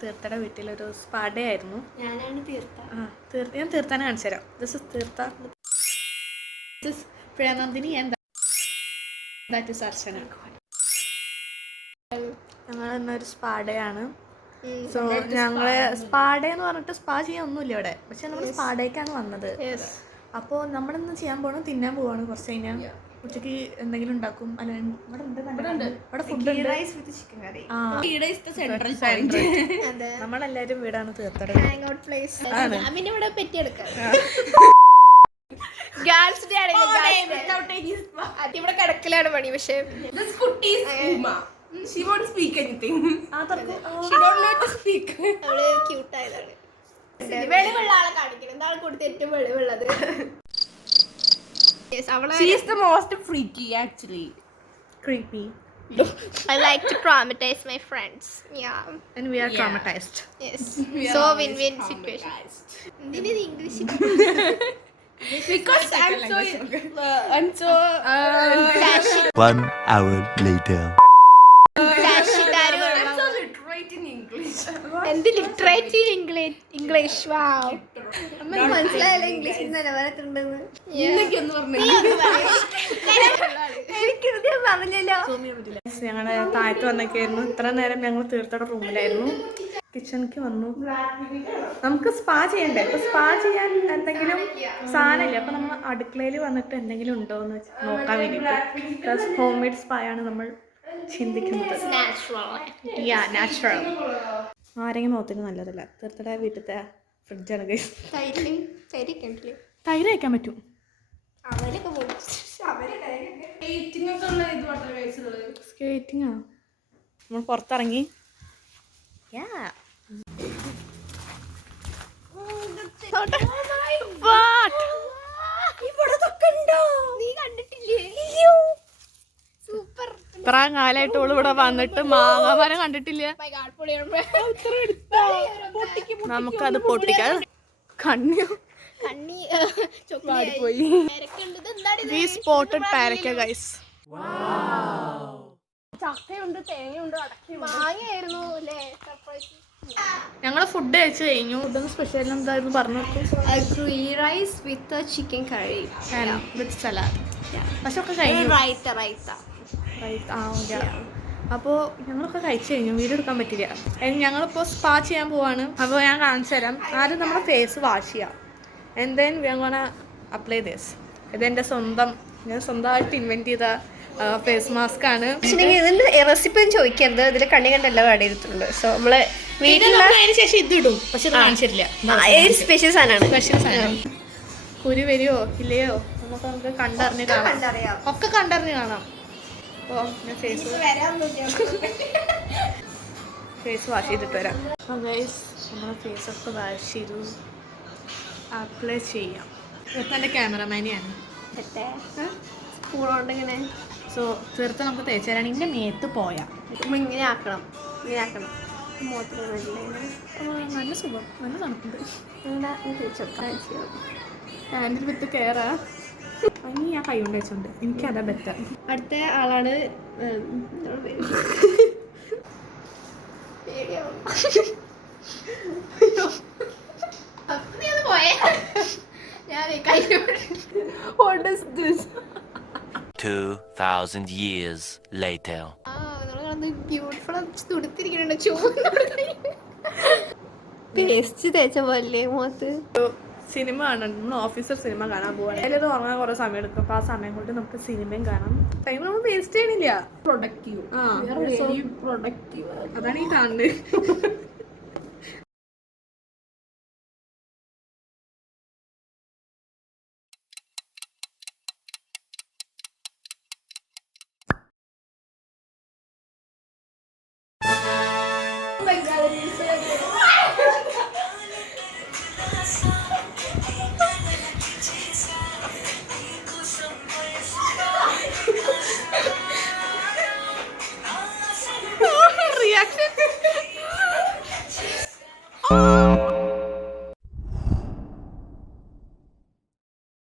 തീർത്ഥയുടെ വീട്ടിലൊരു സ്പാഡേ ആയിരുന്നു. ഞാനാണ് തീർത്ത. ഞാൻ തീർത്ഥാനെ കാണിച്ചു തരാം. This is Theertha, this is Priyanandini and that is Archana. ഞങ്ങൾ ഇന്നൊരു സ്പാഡയാണ്. സോ ഞങ്ങള് സ്പാഡേ എന്ന് പറഞ്ഞിട്ട് സ്പാ ചെയ്യാൻ ഒന്നുമില്ല ഇവിടെ, പക്ഷെ നമ്മൾ സ്പാഡേക്കാണ് വന്നത്. അപ്പോൾ നമ്മളിന്ന് ചെയ്യാൻ പോകണം, തിന്നാൻ പോവാണ്. കുറച്ച് കഴിഞ്ഞാൽ ഉച്ചക്ക് എന്തെങ്കിലും ഉണ്ടാക്കും. അല്ല ഇവിടെ ഫുഡ് നമ്മളെല്ലാരും വീടാണ് തീർത്തത്. ഇവിടെ കിടക്കലാണ് പണി. പക്ഷെ she won't speak anything. she don't know to speak. അവള് ക്യൂട്ട് ആയതാണ്. വെളിവുള്ള ആളെ കാണിക്കണം. എന്താണ് കൊടുത്ത് ഏറ്റവും വെളിവുള്ളത്? She is the most freaky actually. Creepy. I like to traumatize my friends. Yeah. And we are traumatized. Yes. So win-win situation. This is English. Because I'm so 1 hour later. I'm so literate in English. എന്ത് literate in English? വാവ്, നമുക്ക് മനസ്സിലായല്ലോ ഇംഗ്ലീഷിൽ നിലവാരത്തുണ്ടെന്ന്. എനിക്കിത് പറഞ്ഞല്ലോ. ഞങ്ങളുടെ താഴത്ത് വന്നൊക്കെയായിരുന്നു. ഇത്ര നേരം ഞങ്ങൾ തീർത്ഥയുടെ റൂമിലായിരുന്നു. കിച്ചണിക്ക് വന്നു. നമുക്ക് സ്പാ ചെയ്യണ്ടേ? അപ്പൊ സ്പാ ചെയ്യാൻ എന്തെങ്കിലും സാധനമില്ല. അപ്പൊ നമ്മൾ അടുക്കളയിൽ വന്നിട്ട് എന്തെങ്കിലും ഉണ്ടോ എന്ന് നോക്കാൻ വേണ്ടിയിട്ട് ഹോം മെയ്ഡ് സ്പാ ആണ് നമ്മൾ ചിന്തിക്കുന്നത്. നാച്ചുറൽ. ആരെങ്കിലും നോത്തിന് നല്ലതല്ല. തീർത്ഥയുടെ വീട്ടിലത്തെ ഫ്രിഡ്ജാണ്. തൈര് വയ്ക്കാൻ പറ്റും. സ്കേറ്റിംഗാ. നമ്മൾ പുറത്തിറങ്ങി. നീ കണ്ടിട്ടില്ലേ? സൂപ്പർ. ഇത്ര കാലമായിട്ട് ഓള് ഇവിടെ വന്നിട്ട് മാങ്ങാമരം കണ്ടിട്ടില്ല. നമുക്കത് പൊട്ടിക്കാൻ കണ്ണി പോയി. Spotted പാരക്ക guys. ചക്കയുണ്ട്, തേങ്ങയുണ്ട്, മാങ്ങയായിരുന്നു അല്ലേ? ഞങ്ങള് ഫുഡ് കഴിച്ചു കഴിഞ്ഞു. ഇതൊന്ന് സ്പെഷ്യൽ എന്തായിരുന്നു പറഞ്ഞു? Green rice with chicken curry with salad. പക്ഷെ ഒക്കെ കഴിഞ്ഞു. അപ്പോൾ ഞങ്ങളൊക്കെ കഴിച്ചു കഴിഞ്ഞു. വീഡിയോ എടുക്കാൻ പറ്റില്ല. ഞങ്ങളിപ്പോൾ സ്പാ ചെയ്യാൻ പോവാണ്. അപ്പോൾ ഞാൻ കാണിച്ചു തരാം. ആദ്യം നമ്മുടെ ഫേസ് വാഷ് ചെയ്യാം. And then we are gonna apply this. ഇതെൻ്റെ ഞാൻ സ്വന്തമായിട്ട് ഇൻവെൻറ്റ് ചെയ്ത ഫേസ് മാസ്ക് ആണ്. ഇതിന്റെ റെസിപ്പി ചോദിക്കരുത്. ഇതിൽ കണ്ണി കണ്ടല്ല പാടിയിരുത്തുള്ളൂ. സോ നമ്മള് അതിന് ശേഷം ഇത് ഇടും. പക്ഷെ ഇത് കാണിച്ചിട്ടില്ല. സ്പെഷ്യൽ സാധനമാണ്. കുരു വരുമോ ഇല്ലയോ നമുക്ക് കണ്ടറിഞ്ഞ് കാണാം. ഒക്കെ കണ്ടറിഞ്ഞ് കാണാം. അപ്പോൾ ഞാൻ ഫേസ് വാഷ് ചെയ്തിട്ട് വരാം. ഗൈസ്, നമ്മൾ ഫേസൊക്കെ വാഷ് ചെയ്തു. അപ്ലൈ ചെയ്യാം. തീർത്തൻ്റെ ക്യാമറമാനെയാണ്. സ്പൂണോണ്ടിങ്ങനെ. സോ തീർത്ത നമുക്ക് തേച്ച് തരാണ്. ഇതിൻ്റെ മേത്ത് പോയാൽ ഇങ്ങനെ ആക്കണം. നല്ല സുഖം, നല്ല തണുപ്പുണ്ട്. ഹാൻഡിൽ വിത്ത് കെയറാ. ഇനി ഞാൻ കൈ കൊണ്ട് വെച്ചോണ്ട് എനിക്കതാ ബെറ്റർ. അടുത്ത ആളാണ് ഞാൻ 2000 years later. ബ്യൂട്ടിഫുൾ തുടുത്തിരിക്കണ പേസ്റ്റ് തേച്ച പോലെ മുഖത്ത്. സിനിമ കാണണം. നമ്മൾ ഓഫീസർ സിനിമ കാണാൻ പോവാണ്. അതിലത് ഉറങ്ങാൻ കുറേ സമയം എടുക്കും. അപ്പോൾ ആ സമയം കൊണ്ട് നമുക്ക് സിനിമയും കാണാം. ടൈം നമ്മൾ വേസ്റ്റ് ചെയ്യണില്ല. Productive. അതാണ് ഈ കാണുന്നത്.